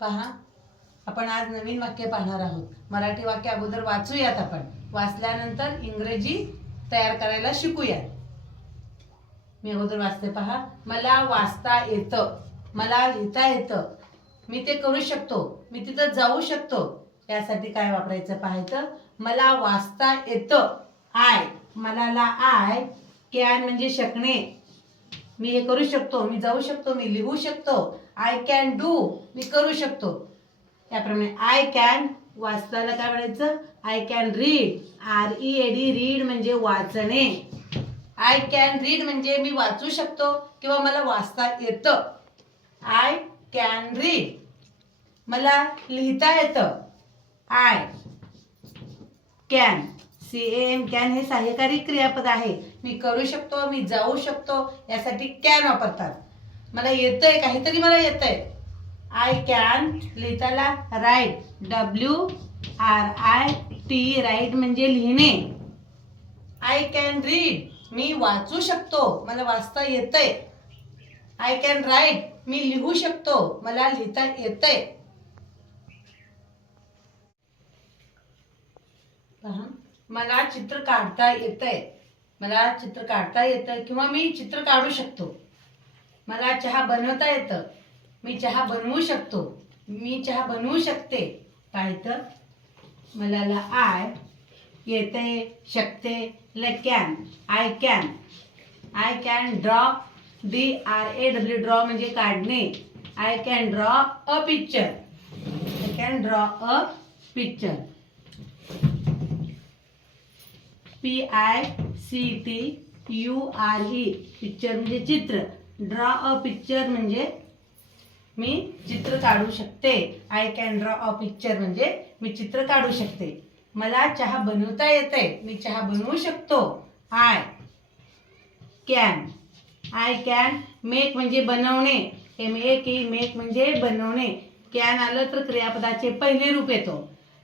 पहा. आपण आज नवीन वाक्य पाहणार आहोत. मराठी वाक्य अगोदर वाचूयात आपण. वाचल्यानंतर इंग्रजी तयार करायला शिकूयात. मी अगोदर वाचते पहा. मला वाचता येतं. मला लिहिता येतं. मी ते करू शकतो. मी तिथं जाऊ शकतो. यासाठी काय वापरायचं पाहायचं? मला वाचता येतं. आय. Malala I. कॅन म्हणजे शकणे. मी हे करू शकतो मी जाऊ शकतो मी लिहू शकतो. आय कॅन डू मी करू शकतो. त्याप्रमाणे आय कॅन वाचताना काय म्हणायचं? I can read R E A D read म्हणजे वाचणे. आय कॅन रीड म्हणजे मी वाचू शकतो किंवा मला वाचता येतं. आय कॅन रीड मला लिहिता येतं. I can C M can हे सहाय्यकारी क्रियापद आहे. मी करू शकतो मी जाऊ शकतो यासाठी कॅन वापरतात. मला येतंय काहीतरी मला येतंय. आय कॅन लिहिताना right W R I T right म्हणजे लिहिणे. आय कॅन रीड मी वाचू शकतो मला वाचता येतंय. आय कॅन राईट मी लिहू शकतो मला लिहिता येतंय पहा मला चित्र काढता येतंय. मला चित्र काढता येतं किंवा मी चित्र काढू शकतो. मला चहा बनवता येतं. मी चहा बनवू शकतो. मी चहा बनवू शकते. पाहितं मला ला आय येते शकते ल can I can I can draw D R A W draw म्हणजे काढणे. I can draw a picture I can draw a picture P I C T U R E picture म्हणजे चित्र. ड्रॉ अ पिक्चर म्हणजे मी चित्र काढू शकते. I can draw a picture म्हणजे मी चित्र काढू शकते. मला चहा बनवता येते मी चहा बनवू शकतो. I can I can make म्हणजे बनवणे. एम ए की मेक म्हणजे बनवणे. कॅन आलं तर क्रियापदाचे पहिले रूप येतो.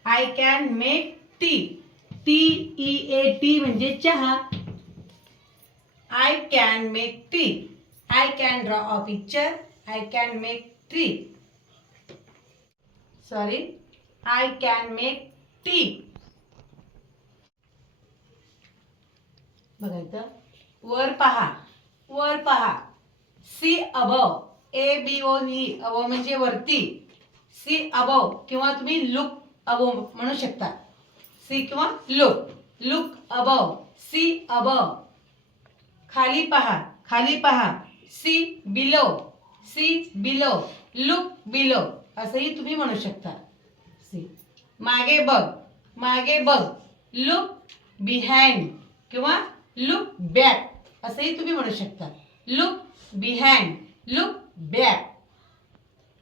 I can make tea T E A T म्हणजे चहा. I can make tea I can draw a picture I can make tree sorry I can make tea बघायचं वर पहा. वर पहा. See above A B O E above म्हणजे वरती. C above किंवा तुम्ही लुक अबव म्हणू शकता. सी किंवा look. Look above. See above. खाली पहा. खाली पहा. See below. See below. Look below. असंही तुम्ही म्हणू शकता. सी. मागे बघ. मागे बघ. लुक बिहाइंड किंवा लुक बॅक. असंही तुम्ही म्हणू शकता. Look behind. Look back.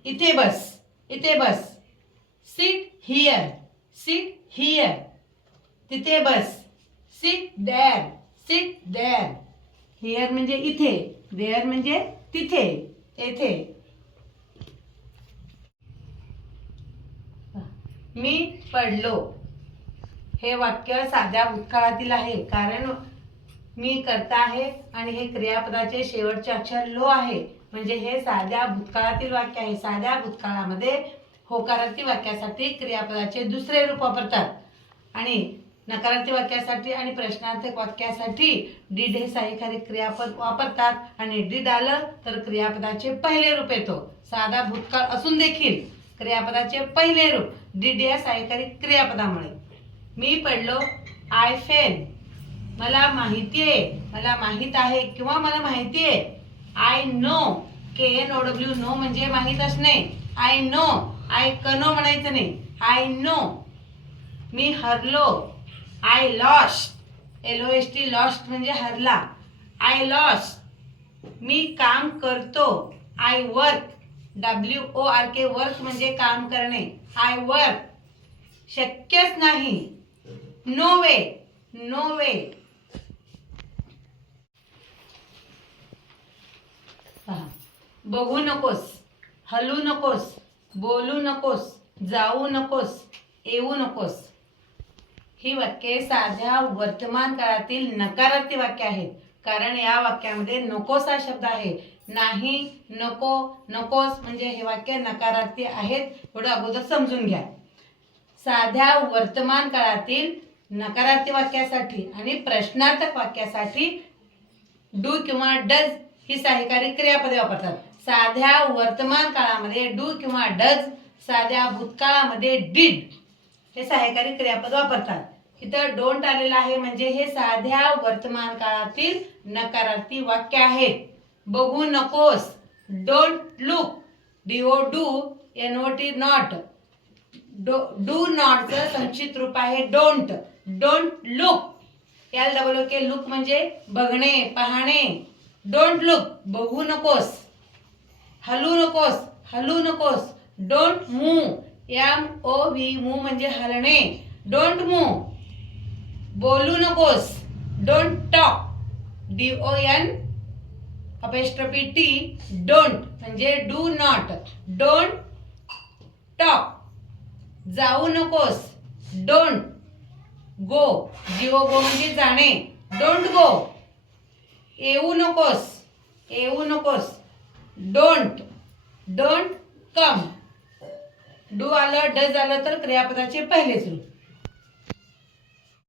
इथे बस. इथे बस. Sit here. Sit here. तिथे बस. Sit there sit there here म्हणजे इथे. देअर म्हणजे तिथे. येथे. मी पडलो. हे वाक्य साध्या भूतकाळातील आहे. कारण मी करता आहे आणि हे क्रियापदाचे शेवटचे अक्षर लो आहे. म्हणजे हे साध्या भूतकाळातील वाक्य आहे. साध्या भूतकाळामध्ये होकारार्थी वाक्यासाठी क्रियापदाचे दुसरे रूप वापरतात. आणि नकारार्थी वाक्यासाठी आणि प्रश्नार्थक वाक्यासाठी डीड हे सहाय्यकारी क्रियापद वापरतात आणि डीड आलं तर क्रियापदाचे पहिले रूप येतो. साधा भूतकाळ असून देखील क्रियापदाचे पहिले रूप डीड या सहाय्यकारी क्रियापदामुळे. मी पडलो आय फेल मला माहिती आहे मला माहीत आहे किंवा मला माहिती आहे. I know K N O W know म्हणजे माहीत असणे. आय नो आय कनो म्हणायचं नाही. आय नो मी हरलो. I lost L O S T lost म्हणजे हरला. आय लॉस्ट मी काम करतो. I work W O R K work म्हणजे काम करणे. आय वर्क शक्यच नाही. नो वे नो वे बघू नकोस. हलू नकोस. बोलू नकोस. जाऊ नकोस. येऊ नकोस. ही वाक्ये साध्या वर्तमान काळातील नकारार्थी वाक्य आहेत. कारण या वाक्यामध्ये नकोस हा शब्द आहे. नाही नको नकोस म्हणजे हे वाक्य नकारार्थी आहेत थोडं अगोदर समजून घ्या. साध्या वर्तमान काळातील नकारार्थी वाक्यासाठी आणि प्रश्नार्थक वाक्यासाठी डू किंवा डज ही सहाय्यकारी क्रियापदे वापरतात. साध्या वर्तमान काळामध्ये डू किंवा डज साध्या भूतकाळामध्ये डिड. हे सहाय्यकारी क्रियापद वापरतात. इथं डोंट आलेलं आहे म्हणजे हे साध्या वर्तमान काळातील नकारार्थी वाक्य आहेत बघू नकोस. Don't look D O do N O T not do नॉटचं संक्षिप्त रूप आहे don't don't look L double K look म्हणजे बघणे पाहणे. डोंट लुक बघू नकोस. हलू नकोस. हलू नकोस. Don't move M O V move म्हणजे हलणे. डोंट मू बोलू नकोस. Don't talk D O N apostrophe T don't म्हणजे डू नॉट डोंट टॉक जाऊ नकोस. डोंट गो जीओ गो म्हणजे जाणे. डोंट गो येऊ नकोस. येऊ नकोस. डोंट डोंट कम डू आलं डज आलं तर क्रियापदाचे पहिलेच रूप